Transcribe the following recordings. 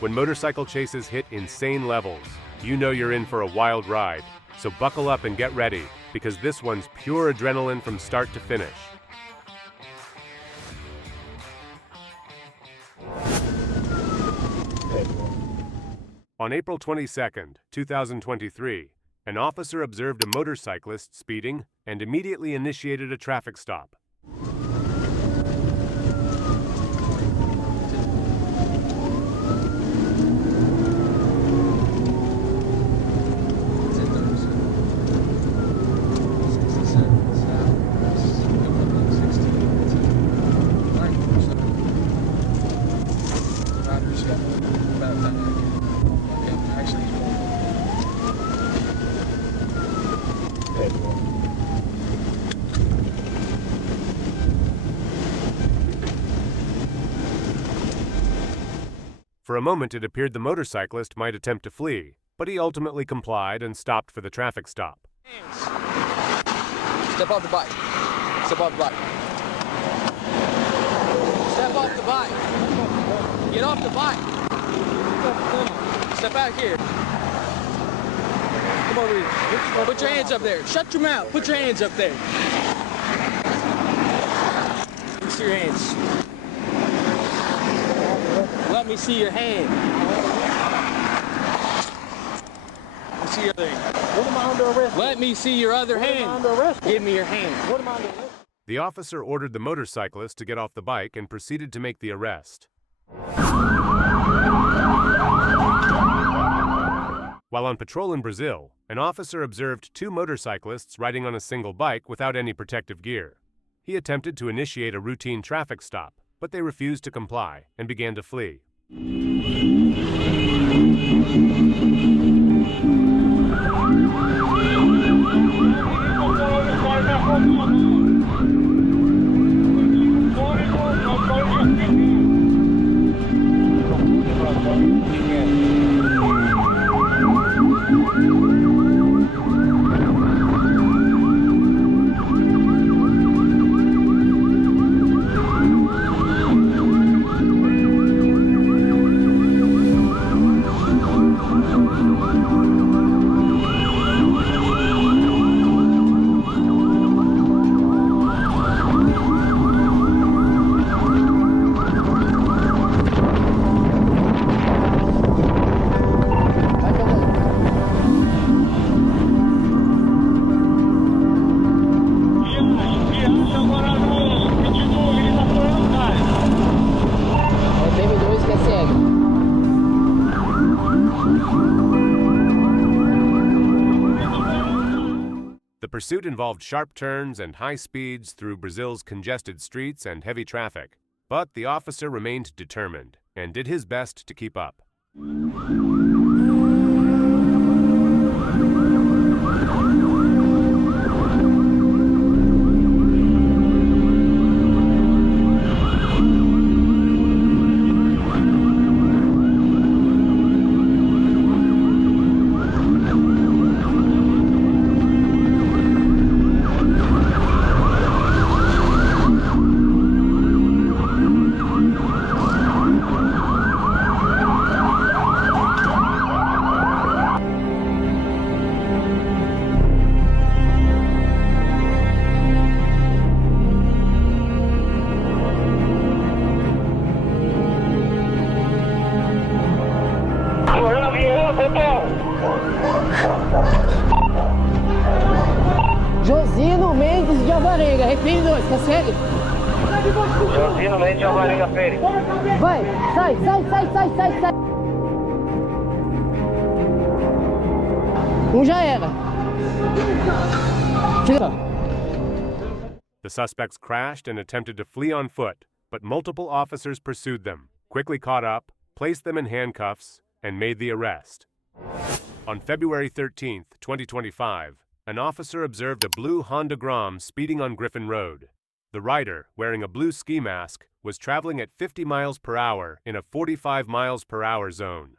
When motorcycle chases hit insane levels, you know you're in for a wild ride. So buckle up and get ready, because this one's pure adrenaline from start to finish. On April 22, 2023, an officer observed a motorcyclist speeding and immediately initiated a traffic stop. For a moment, it appeared the motorcyclist might attempt to flee, but he ultimately complied and stopped for the traffic stop. Step off the bike. Step off the bike. Step off the bike. Get off the bike. Step out here. Come over here. Put your hands up there. Shut your mouth. Put your hands up there. Let me see your hands. Let me see your hand. Let me see your other hand. What am I under arrest? Let me see your other hand. Give me your hand. What am I under arrest? The officer ordered the motorcyclist to get off the bike and proceeded to make the arrest. While on patrol in Brazil, an officer observed two motorcyclists riding on a single bike without any protective gear. He attempted to initiate a routine traffic stop, but they refused to comply and began to flee. The pursuit involved sharp turns and high speeds through Brazil's congested streets and heavy traffic, but the officer remained determined and did his best to keep up. Josino Mendes de Alvarenga, repite dois, consegue? Josino Mendes de Alvarenga, Peri. Vai, sai. Já era. The suspects crashed and attempted to flee on foot, but multiple officers pursued them, quickly caught up, placed them in handcuffs, and made the arrest. On February 13, 2025, an officer observed a blue Honda Grom speeding on Griffin Road. The rider, wearing a blue ski mask, was traveling at 50 miles per hour in a 45 miles per hour zone.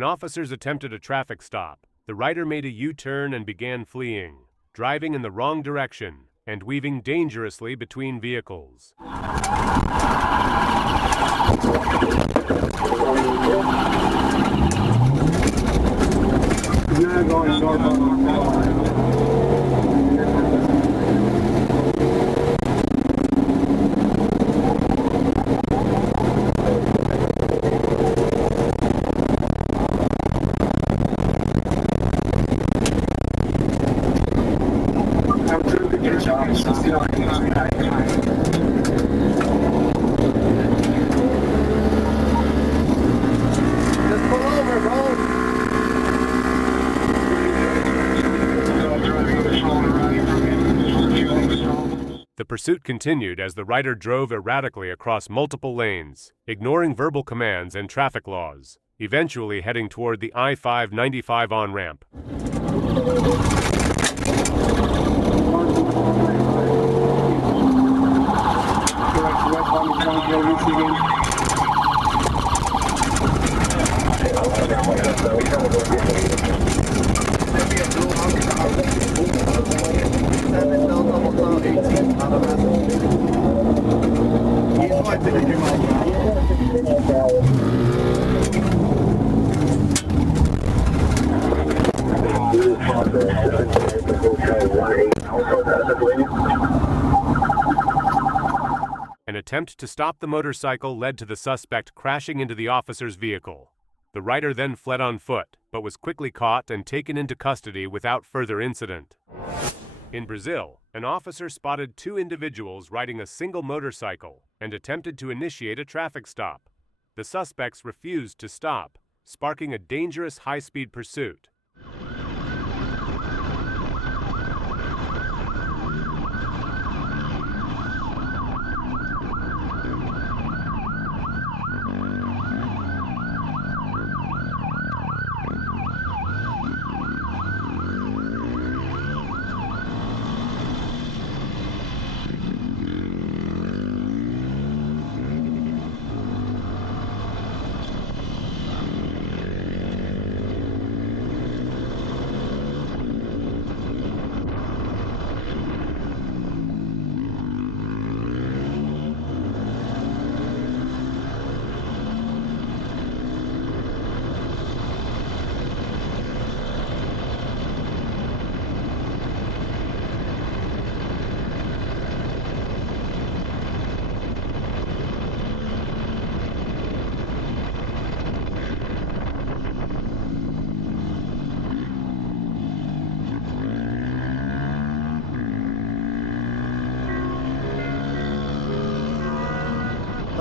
When officers attempted a traffic stop, the rider made a U-turn and began fleeing, driving in the wrong direction and weaving dangerously between vehicles. The pursuit continued as the rider drove erratically across multiple lanes, ignoring verbal commands and traffic laws, eventually heading toward the I-595 on-ramp. An attempt to stop the motorcycle led to the suspect crashing into the officer's vehicle. The rider then fled on foot, but was quickly caught and taken into custody without further incident. In Brazil, an officer spotted two individuals riding a single motorcycle and attempted to initiate a traffic stop. The suspects refused to stop, sparking a dangerous high-speed pursuit.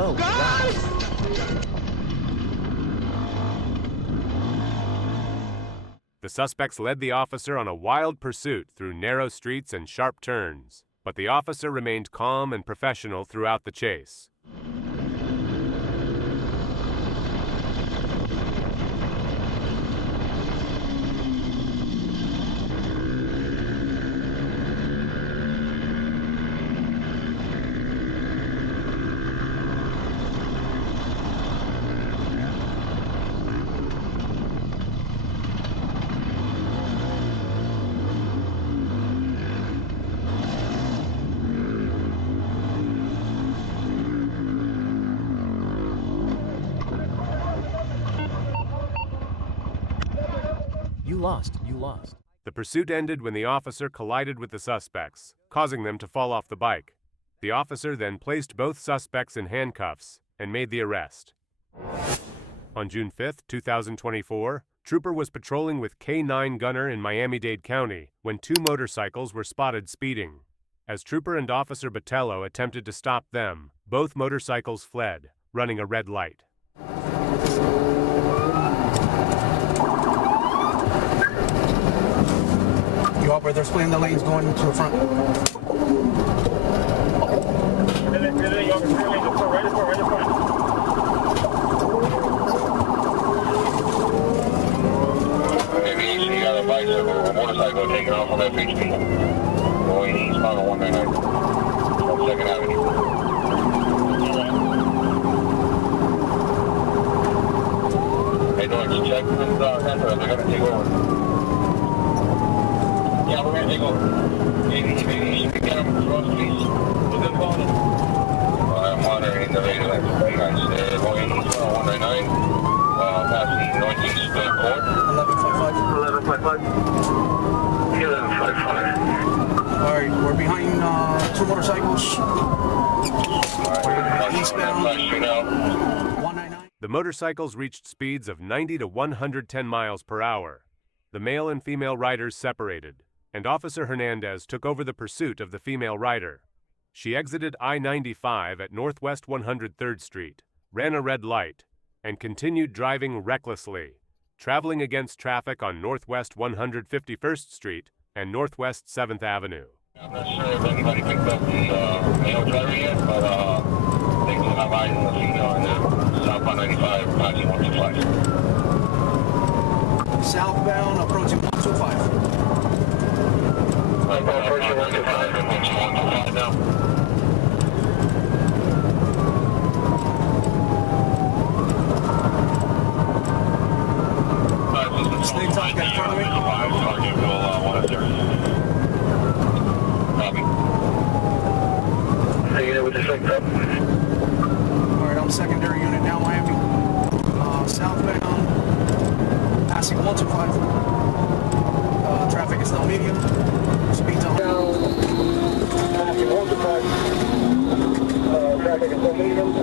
Oh, God. The suspects led the officer on a wild pursuit through narrow streets and sharp turns, but the officer remained calm and professional throughout the chase. You lost. The pursuit ended when the officer collided with the suspects, causing them to fall off the bike. The officer then placed both suspects in handcuffs and made the arrest. On June 5, 2024, Trooper was patrolling with K-9 gunner in Miami-Dade County when two motorcycles were spotted speeding. As Trooper and Officer Botello attempted to stop them, both motorcycles fled, running a red light. You up where they're splitting the lanes going to the front? Maybe you got a bicycle or a motorcycle taking off on FHP. Going eastbound on 199. On 2nd Avenue. Hey, doing? Check this center. They're gonna take over. Yeah, we're gonna take over. You can get them across, please. What's it called? I'm monitoring the radio. Hey guys, going east on 199. Passing northeast court. 1155. 1155. 1155. All right, we're behind two motorcycles. Eastbound. 199. The motorcycles reached speeds of 90 to 110 miles per hour. The male and female riders separated, and Officer Hernandez took over the pursuit of the female rider. She exited I-95 at Northwest 103rd Street, ran a red light, and continued driving recklessly, traveling against traffic on Northwest 151st Street and Northwest 7th Avenue. I'm not sure if anybody picked up the male driver yet, but they do have eyes on the female and then southbound 95, passing 125. Southbound approaching 125. Approaching 125 and 125 now. Snake Talk got in front of me. Target will 1-0. Copy. Taking it with the Snake Talk. All right, I'm secondary unit now, Miami. Southbound, passing 125. Traffic is now medium. Speed's on. Passing 125. Traffic is still medium.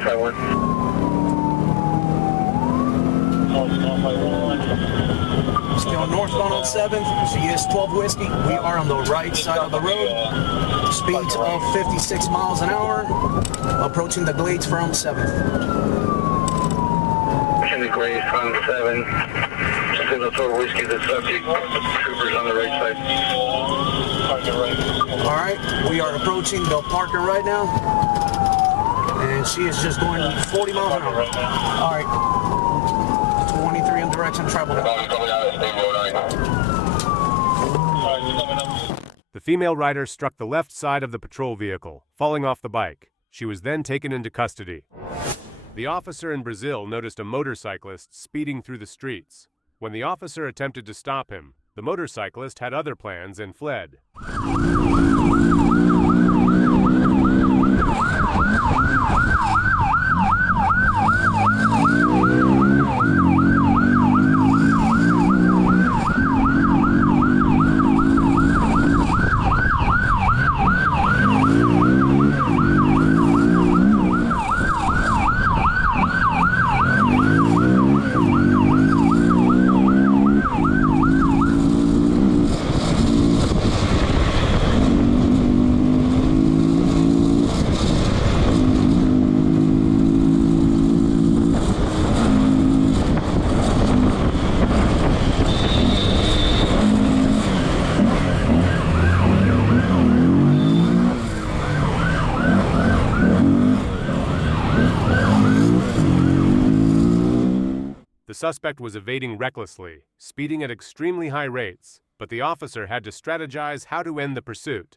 111. Still northbound on 7th, CS12 Whiskey. We are on the right side of the road. Speeds of 56 miles an hour. Approaching the Glades from 7th. In the Glades from 7. Still 12 Whiskey, the subject. Troopers on the right side. All right, we are approaching the Parker right now. And she is just going 40 miles an hour. All right. 23 in direction travel now. The female rider struck the left side of the patrol vehicle, falling off the bike. She was then taken into custody. The officer in Brazil noticed a motorcyclist speeding through the streets. When the officer attempted to stop him, the motorcyclist had other plans and fled. The suspect was evading recklessly, speeding at extremely high rates, but the officer had to strategize how to end the pursuit.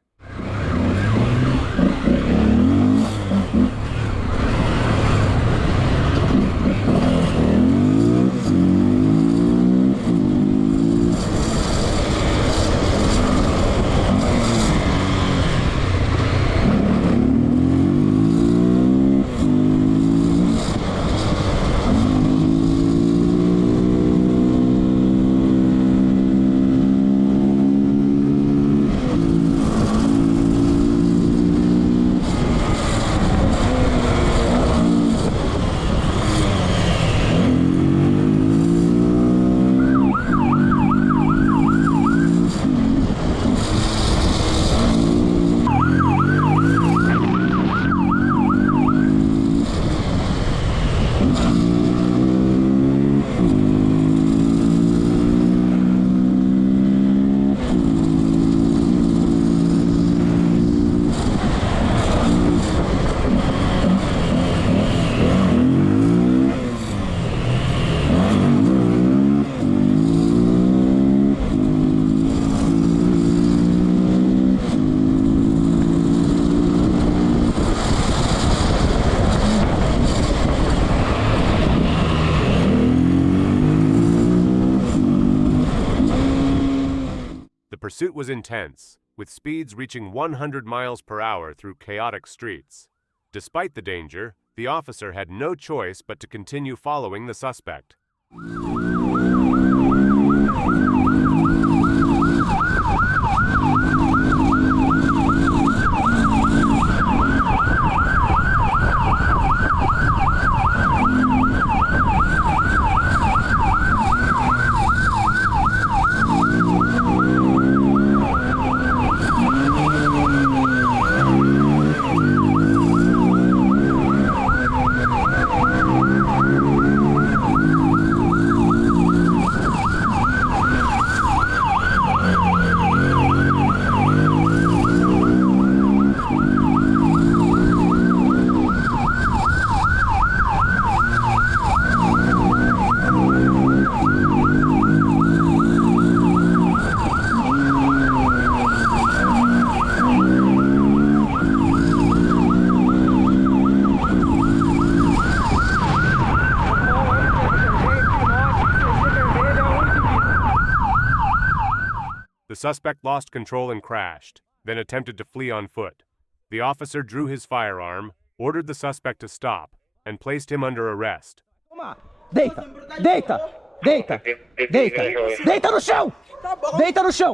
pursuit was intense, with speeds reaching 100 miles per hour through chaotic streets. Despite the danger, the officer had no choice but to continue following the suspect. The suspect lost control and crashed, then attempted to flee on foot. The officer drew his firearm, ordered the suspect to stop, and placed him under arrest. Deita! Deita! Deita! Deita! Deita no chão! Deita no chão!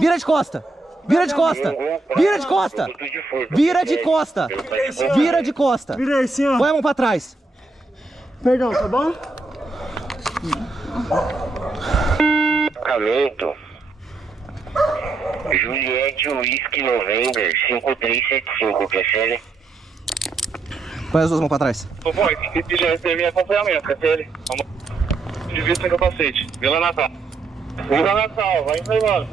Vira de costa! Vira de costa! Vira de costa! Vira de costa! Vira de costa! Vira aí, assim, ó. Põe a mão pra trás. Perdão, tá bom? Camento. Juliette Whisky November 5375, quer ser? Põe as duas mãos pra trás. Ô, boy, esse já recebeu em acompanhamento, quer ser? Vamos. Devia sem capacete. Vila Natal. Vila Natal, vai embora.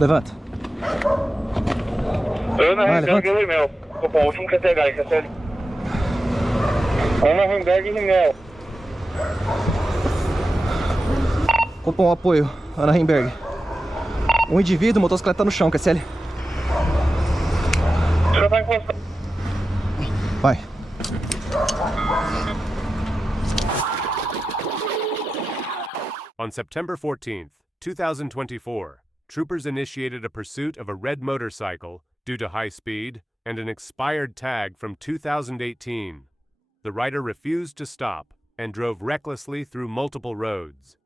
Levanta. Eu na Vai, Remberg e Rimel. Ô, bom, o último quer ser, quer ser? Eu na Remberg e Rimel. Cupom apoio, Ana Rimberg. Um indivíduo, motocicleta no chão, QSL. Já tá encostado. Vai. On September 14th, 2024, troopers initiated a pursuit of a red motorcycle due to high speed and an expired tag from 2018. The rider refused to stop and drove recklessly through multiple roads.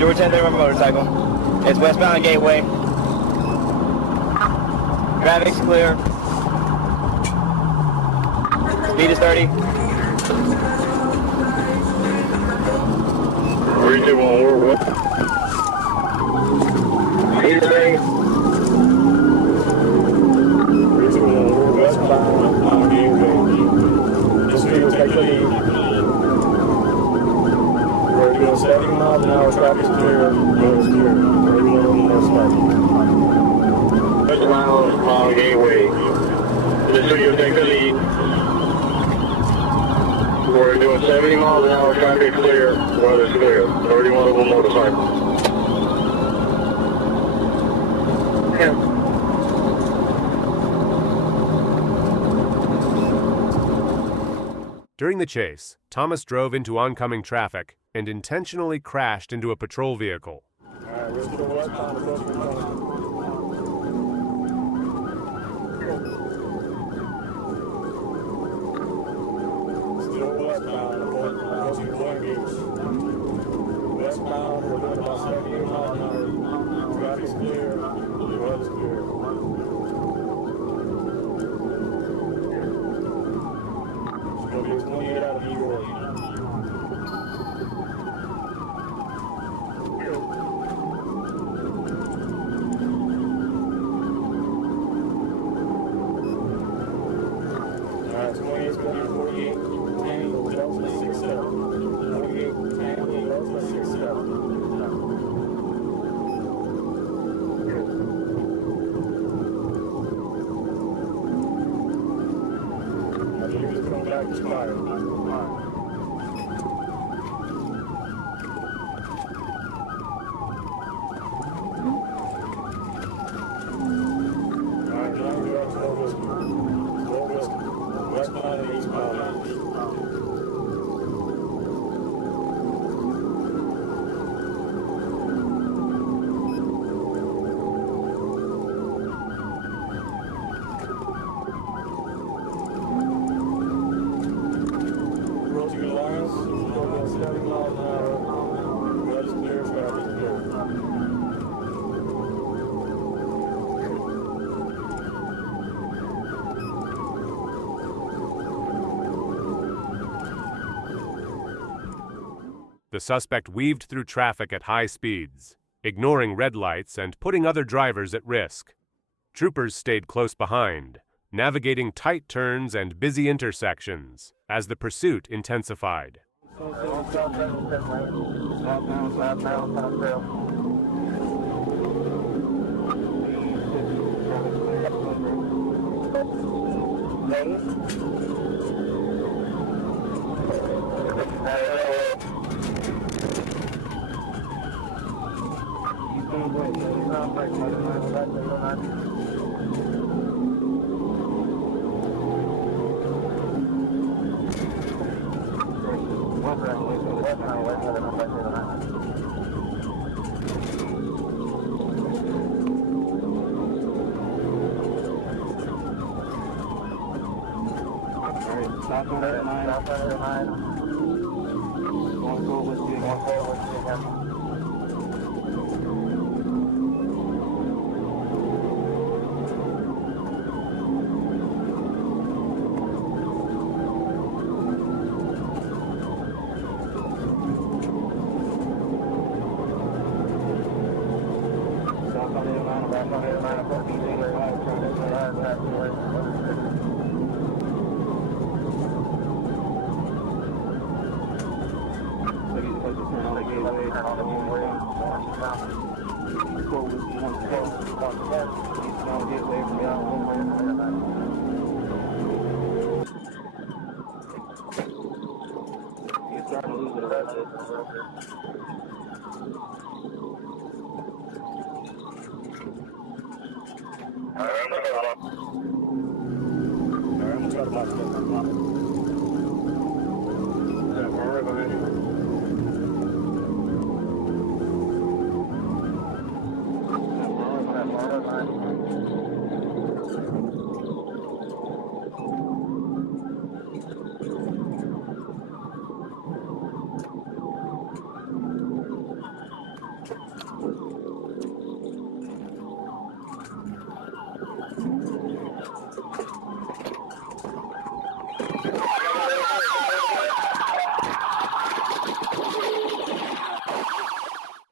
We're 10 there on a motorcycle. It's westbound Gateway. Traffic's clear. Speed is 30. 321, we're what? Speed is 30. 321, we're westbound on Gateway. Just speed will take the lead. We're doing 70 miles an hour, traffic's clear, road is clear. Everyone on the side. Westbound on Gateway. Just so you'll take the lead. We're doing 70 miles an hour, traffic clear, weather's clear. 31 of them motorcycles. Yeah. During the chase, Thomas drove into oncoming traffic and intentionally crashed into a patrol vehicle. Alright, let's go westbound approach the corner. Still westbound, approaching Point Gates. Westbound, we're doing about 78 miles an hour. Traffic's clear, the weather's clear. It's gonna be 28 out of New York. Alright, 28 is gonna be 48, 10, Delta 67. 48, 10, Delta 67. I believe it's coming back expired. the suspect weaved through traffic at high speeds, ignoring red lights and putting other drivers at risk. Troopers stayed close behind, navigating tight turns and busy intersections as the pursuit intensified.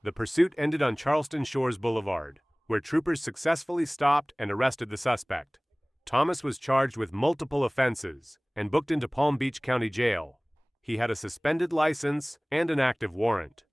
The pursuit ended on Charleston Shores Boulevard, where troopers successfully stopped and arrested the suspect. Thomas was charged with multiple offenses and booked into Palm Beach County Jail. He had a suspended license and an active warrant.